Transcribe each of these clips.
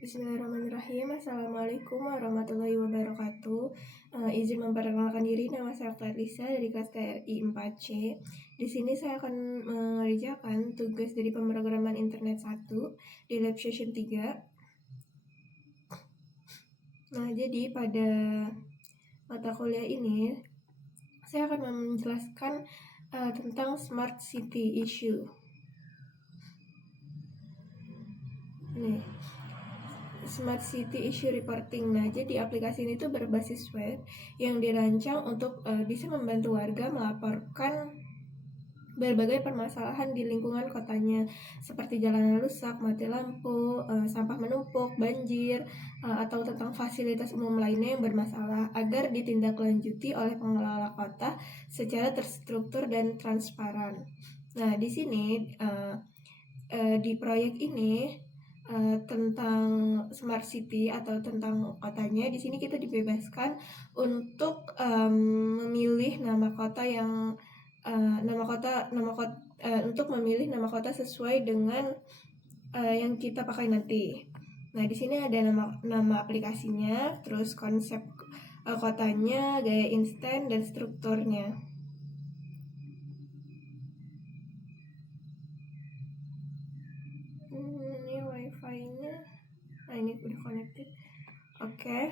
Bismillahirrahmanirrahim. Assalamualaikum warahmatullahi wabarakatuh. Izin memperkenalkan diri, nama saya Clarissa dari kelas TRI 4C. Di sini saya akan mengerjakan tugas dari pemrograman internet 1 di lab session 3. Nah, jadi pada mata kuliah ini saya akan menjelaskan tentang smart city issue. Nih, Smart City Issue Reporting. Nah, jadi aplikasi ini tuh berbasis web yang dirancang untuk bisa membantu warga melaporkan berbagai permasalahan di lingkungan kotanya, seperti jalanan rusak, mati lampu, sampah menumpuk, banjir, atau tentang fasilitas umum lainnya yang bermasalah agar ditindaklanjuti oleh pengelola kota secara terstruktur dan transparan. Nah, di sini di proyek ini tentang smart city atau tentang kotanya, di sini kita dibebaskan untuk memilih nama kota yang untuk memilih nama kota sesuai dengan yang kita pakai nanti. Nah, di sini ada nama aplikasinya, terus konsep kotanya, gaya instan, dan strukturnya. Ini wifi-nya. Nah, ini udah connected. Oke.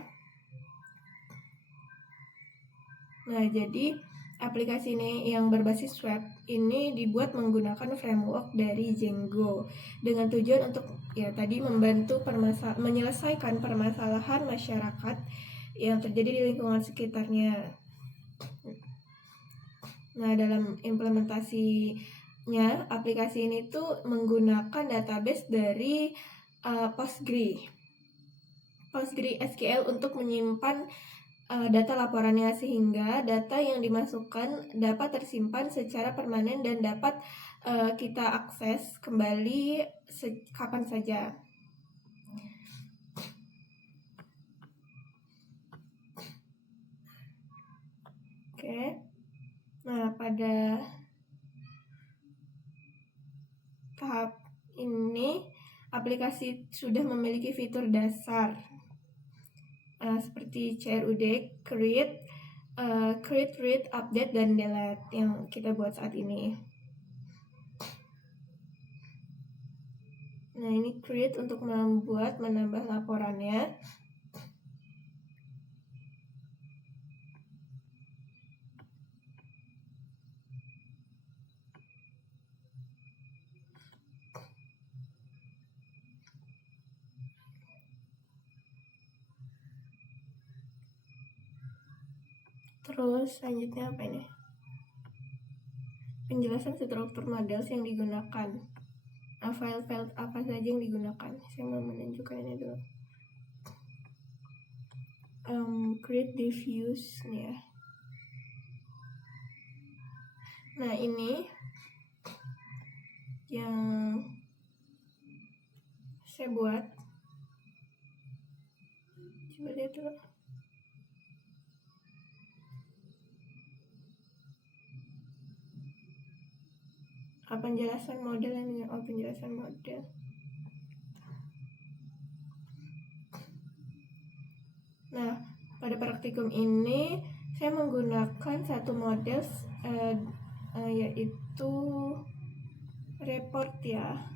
Nah, jadi aplikasi ini yang berbasis web ini dibuat menggunakan framework dari Django dengan tujuan untuk tadi membantu menyelesaikan permasalahan masyarakat yang terjadi di lingkungan sekitarnya. Nah, dalam implementasinya, aplikasi ini tuh menggunakan database dari PostgreSQL untuk menyimpan data laporannya, sehingga data yang dimasukkan dapat tersimpan secara permanen dan dapat kita akses kembali kapan saja. Oke. Nah, pada tahap ini aplikasi sudah memiliki fitur dasar seperti CRUD, create, read, update, dan delete yang kita buat saat ini. Nah, ini create untuk menambah laporannya. Terus selanjutnya apa ini? Penjelasan struktur models yang digunakan. File-file apa saja yang digunakan? Saya mau menunjukkan ini dulu. Create diffuse nih ya. Nah, ini yang saya buat. Coba lihat dulu. Penjelasan model ini. Penjelasan model. Nah, pada praktikum ini saya menggunakan satu model yaitu report ya.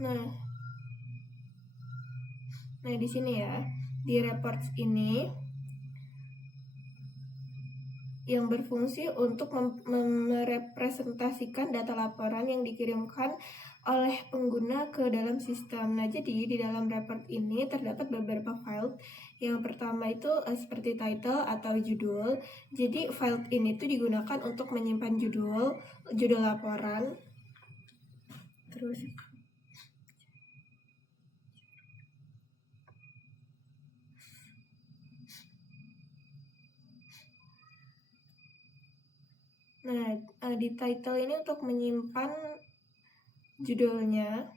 Nah, di sini ya, di reports ini yang berfungsi untuk merepresentasikan data laporan yang dikirimkan oleh pengguna ke dalam sistem. Nah, jadi di dalam report ini terdapat beberapa file. Yang pertama itu seperti title atau judul. Jadi file ini tuh digunakan untuk menyimpan judul laporan. Terus di title ini untuk menyimpan judulnya.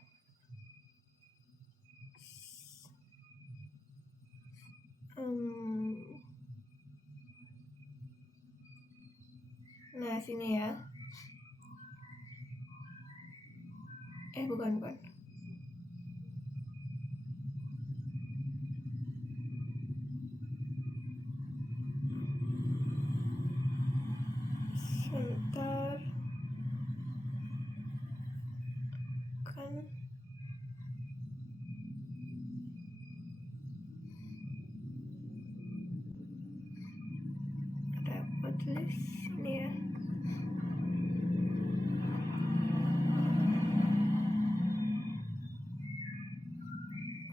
Nah, sini ya. Bukan. Sebentar. Kan dapat list ini ya.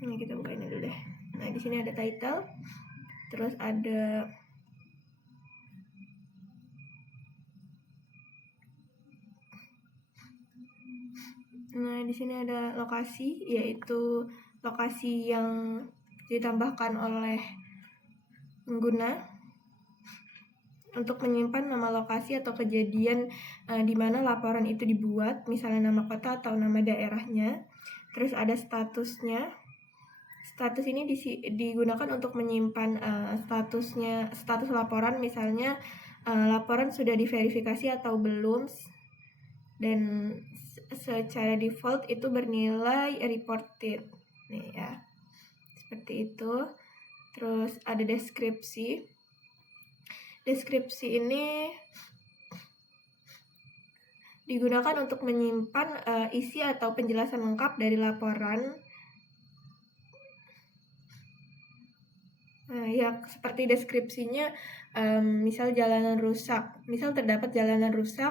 Ini kita buka ini dulu deh. Nah, di sini ada title. Terus ada di sini ada lokasi, yaitu lokasi yang ditambahkan oleh pengguna untuk menyimpan nama lokasi atau kejadian di mana laporan itu dibuat, misalnya nama kota atau nama daerahnya. Terus ada statusnya. Status ini digunakan untuk menyimpan status laporan, misalnya laporan sudah diverifikasi atau belum, dan secara default itu bernilai reported nih ya, seperti itu. Terus ada deskripsi ini digunakan untuk menyimpan isi atau penjelasan lengkap dari laporan. Ya, seperti deskripsinya, misal jalanan rusak, misal terdapat jalanan rusak,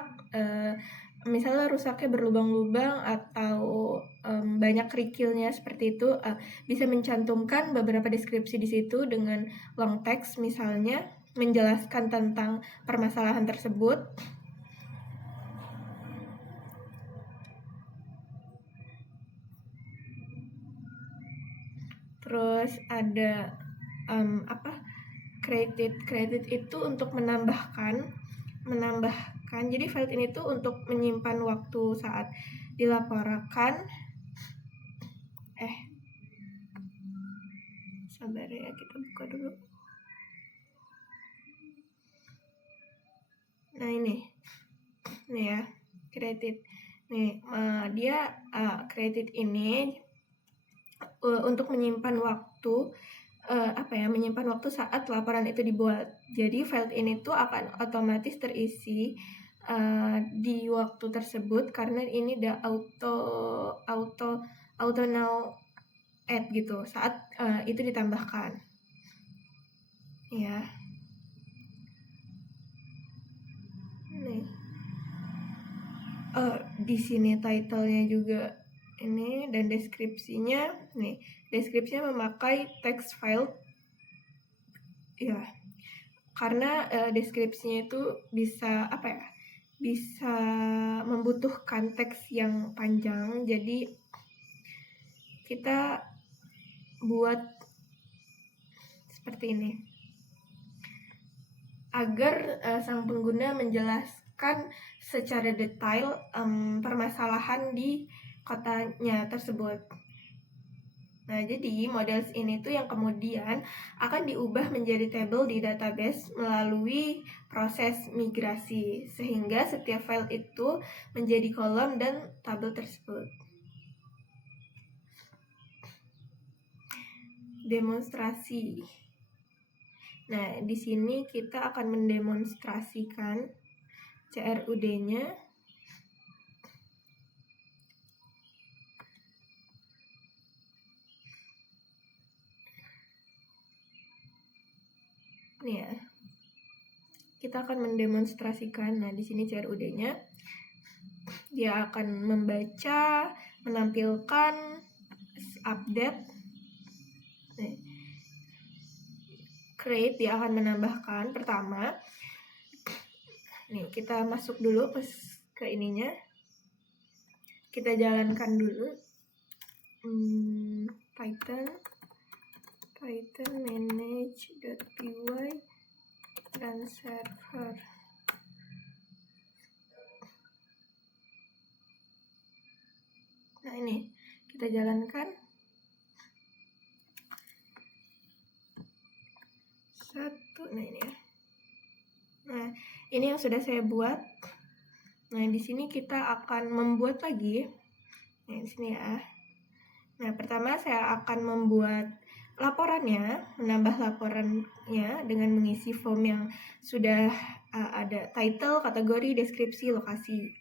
misalnya rusaknya berlubang-lubang atau banyak kerikilnya seperti itu, bisa mencantumkan beberapa deskripsi di situ dengan long text, misalnya menjelaskan tentang permasalahan tersebut. Terus ada created itu untuk menambahkan. Jadi file ini tuh untuk menyimpan waktu saat dilaporkan. Sabar ya, kita buka dulu. Nah, ini ya, created. Nih, dia created ini untuk menyimpan waktu menyimpan waktu saat laporan itu dibuat. Jadi file ini tuh akan otomatis terisi di waktu tersebut karena ini udah auto now add gitu saat itu ditambahkan. Ya. Nih. Di sini title-nya juga ini, dan deskripsinya nih. Deskripsinya memakai text file. Ya. Karena deskripsinya itu bisa bisa membutuhkan teks yang panjang, jadi kita buat seperti ini agar sang pengguna menjelaskan secara detail permasalahan di kotanya tersebut. Nah, jadi models ini tuh yang kemudian akan diubah menjadi table di database melalui proses migrasi, sehingga setiap file itu menjadi kolom dan tabel tersebut. Demonstrasi. Nah, di sini kita akan mendemonstrasikan CRUD-nya. Nih ya. Kita akan mendemonstrasikan. Nah, di sini CRUD-nya. Dia akan membaca, menampilkan, update. Create, dia akan menambahkan. Pertama, nih kita masuk dulu ke ininya. Kita jalankan dulu. Python manage.py dan server. Nah, ini kita jalankan. Nah, ini ya. Nah, ini yang yang sudah saya buat. Nah, di sini kita akan membuat lagi. Nah, di sini ya. Nah, pertama saya akan membuat laporannya, menambah laporannya dengan mengisi form yang sudah ada title, kategori, deskripsi, lokasi.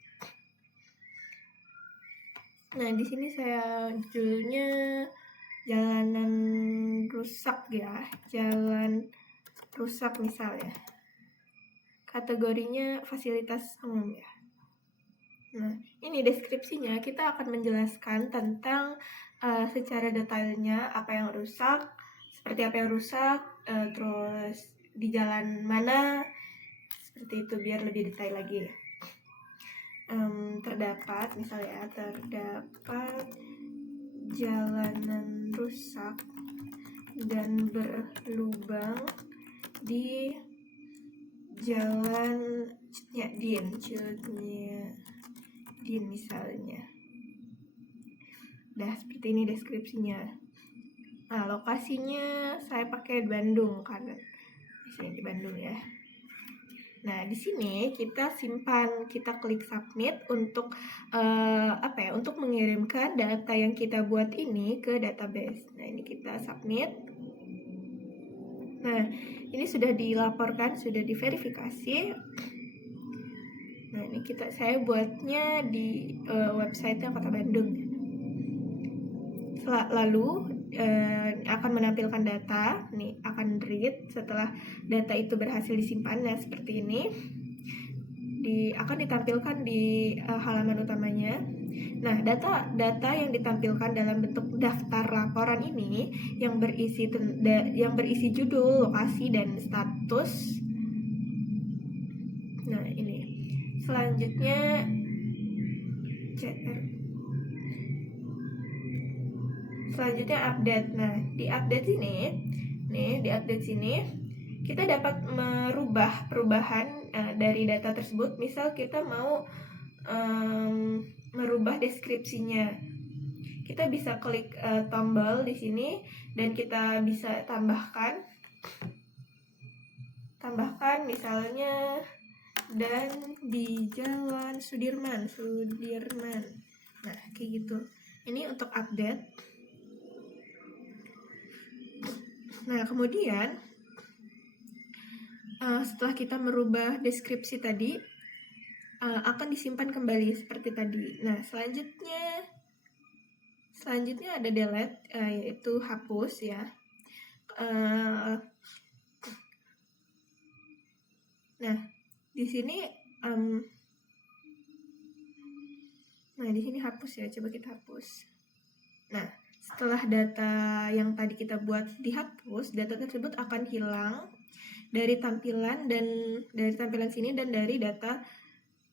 Nah, di sini saya judulnya jalanan rusak ya, jalan rusak misalnya. Kategorinya fasilitas umum ya. Nah, ini deskripsinya kita akan menjelaskan tentang secara detailnya apa yang rusak, seperti apa yang rusak, terus di jalan mana, seperti itu biar lebih detail lagi. Terdapat misalnya terdapat jalanan rusak dan berlubang di jalan Din misalnya. Nah, seperti ini deskripsinya. Nah, lokasinya saya pakai Bandung karena di sini di Bandung ya. Nah, di sini kita simpan, kita klik submit untuk untuk mengirimkan data yang kita buat ini ke database. Nah, ini kita submit. Nah, ini sudah dilaporkan, sudah diverifikasi. Nah, ini saya buatnya di website-nya Kota Bandung. Lalu akan menampilkan data, nih akan read setelah data itu berhasil disimpan. Nah, seperti ini akan ditampilkan di halaman utamanya. Nah, data yang ditampilkan dalam bentuk daftar laporan ini yang berisi judul, lokasi, dan status. Nah, ini selanjutnya update. Nah, di update sini kita dapat merubah perubahan dari data tersebut. Misal kita mau merubah deskripsinya, kita bisa klik tombol di sini dan kita bisa tambahkan misalnya dan di Jalan Sudirman. Nah, kayak gitu. Ini untuk update. Nah, kemudian setelah kita merubah deskripsi tadi, akan disimpan kembali seperti tadi. Nah, selanjutnya ada delete, yaitu hapus ya. Nah, di sini hapus ya. Coba kita hapus. Nah, setelah data yang tadi kita buat dihapus, data tersebut akan hilang dari tampilan sini dan dari data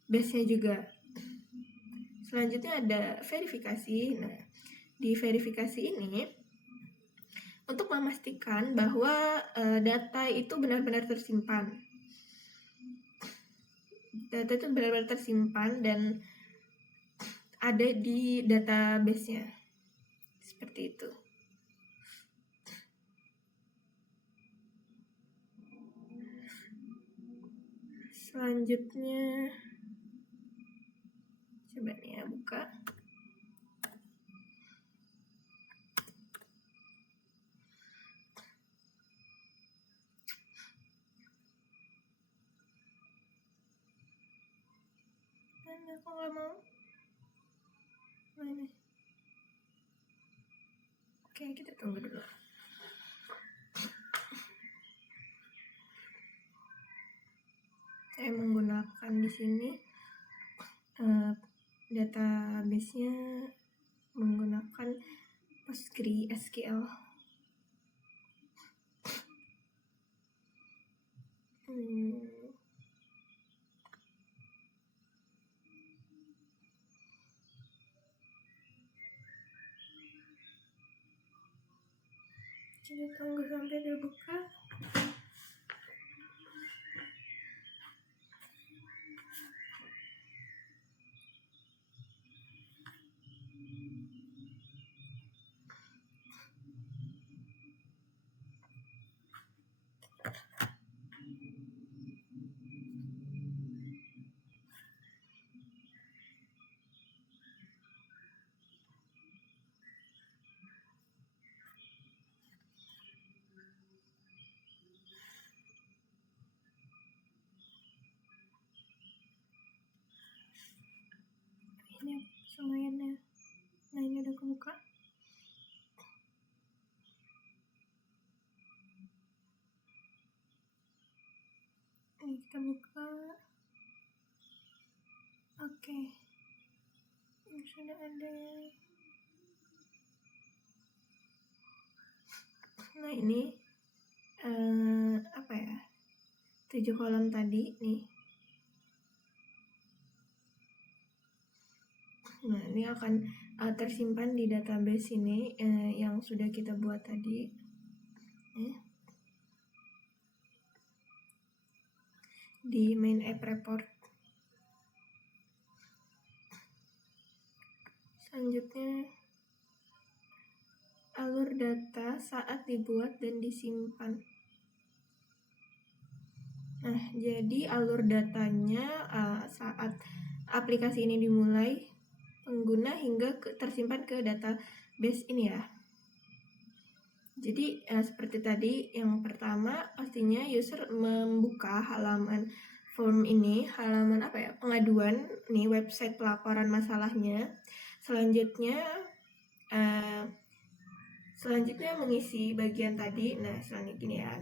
base-nya juga. Selanjutnya ada verifikasi. Nah, di verifikasi ini untuk memastikan bahwa data itu benar-benar tersimpan. Data itu benar-benar tersimpan dan ada di database-nya. Seperti itu. Selanjutnya coba nih ya, buka. Mana kok nggak mau? Mana? Oke, kita tunggu dulu. Saya menggunakan di sini database-nya menggunakan PostgreSQL. Kita tunggu sampai dia buka. banyak lumayan ya. Nah, ini udah kebuka. Ini kita buka. Oke. Ini sudah ada. Nah, ini apa ya? 7 kolom tadi nih. Nah, ini akan tersimpan di database ini yang sudah kita buat tadi. Di main app report. Selanjutnya, alur data saat dibuat dan disimpan. Nah, jadi alur datanya saat aplikasi ini dimulai, pengguna hingga tersimpan ke database ini ya. Jadi seperti tadi, yang pertama pastinya user membuka halaman form ini, halaman apa ya, pengaduan nih, website pelaporan masalahnya. Selanjutnya mengisi bagian tadi. Nah, selanjutnya ya.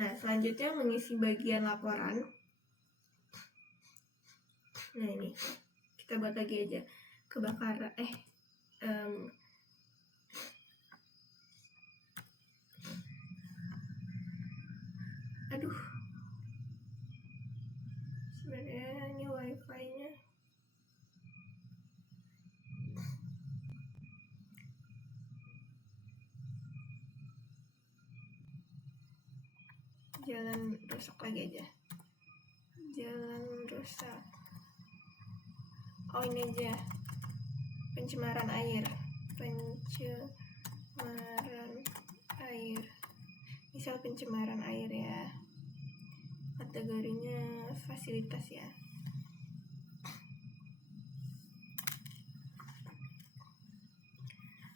Nah, selanjutnya mengisi bagian laporan. Nah, ini kita buat lagi aja, kebakaran aduh, sebenarnya ini wifi-nya jalan rusak lagi aja. Jalan rusak. Oh, ini aja. Pencemaran air. Misal pencemaran air ya. Kategorinya fasilitas ya.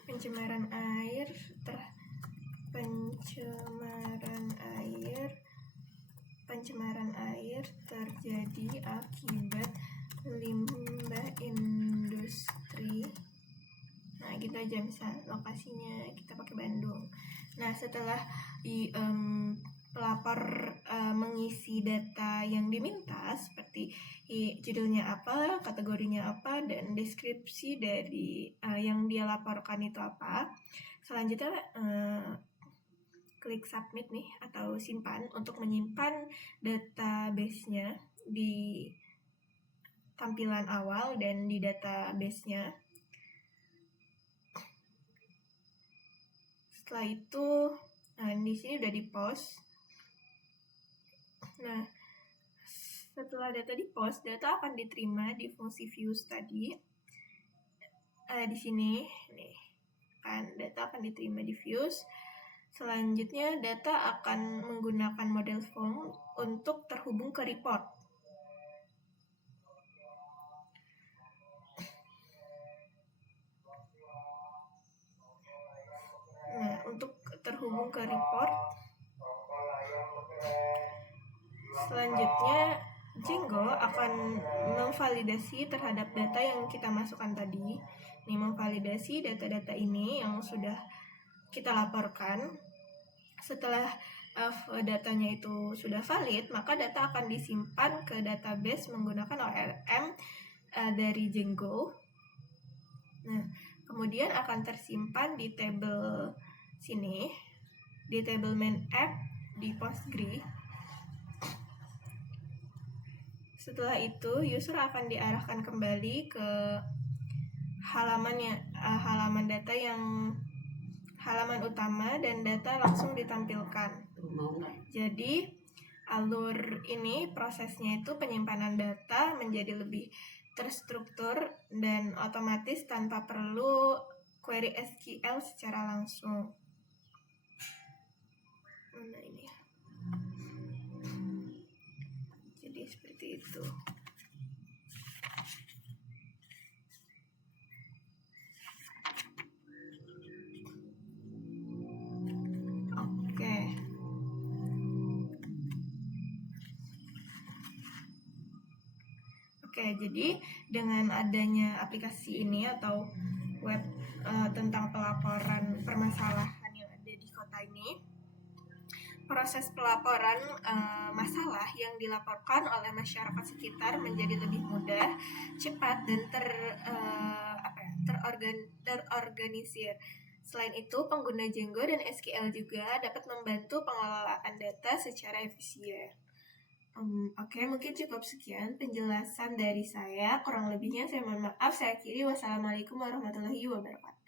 Pencemaran air terjadi akibat limbah industri. Nah, gitu aja, misal lokasinya kita pakai Bandung. Nah, setelah pelapor mengisi data yang diminta seperti judulnya apa, kategorinya apa, dan deskripsi dari yang dia laporkan itu apa, selanjutnya klik submit nih atau simpan untuk menyimpan database-nya di tampilan awal dan di database-nya. Setelah itu, di sini udah di post. Nah, setelah data di post, data akan diterima di fungsi views tadi. Di sini, nih kan, data akan diterima di views. Selanjutnya, data akan menggunakan model form untuk terhubung ke report. Nah, untuk terhubung ke report, selanjutnya Django akan memvalidasi terhadap data yang kita masukkan tadi. Ini memvalidasi data-data ini yang sudah kita laporkan. Setelah datanya itu sudah valid, maka data akan disimpan ke database menggunakan ORM dari Django. Nah, kemudian akan tersimpan di table sini, di table main app di Postgre. Setelah itu, user akan diarahkan kembali ke halaman data yang halaman utama, dan data langsung ditampilkan. Jadi alur ini prosesnya itu penyimpanan data menjadi lebih terstruktur dan otomatis tanpa perlu query SQL secara langsung. Nah, ini. Jadi seperti itu. Oke, jadi dengan adanya aplikasi ini atau web tentang pelaporan permasalahan yang ada di kota ini, proses pelaporan masalah yang dilaporkan oleh masyarakat sekitar menjadi lebih mudah, cepat, dan terorganisir. Selain itu, pengguna Django dan SQL juga dapat membantu pengelolaan data secara efisien. Oke, mungkin cukup sekian penjelasan dari saya. Kurang lebihnya saya mohon maaf. Saya akhiri. Wassalamualaikum warahmatullahi wabarakatuh.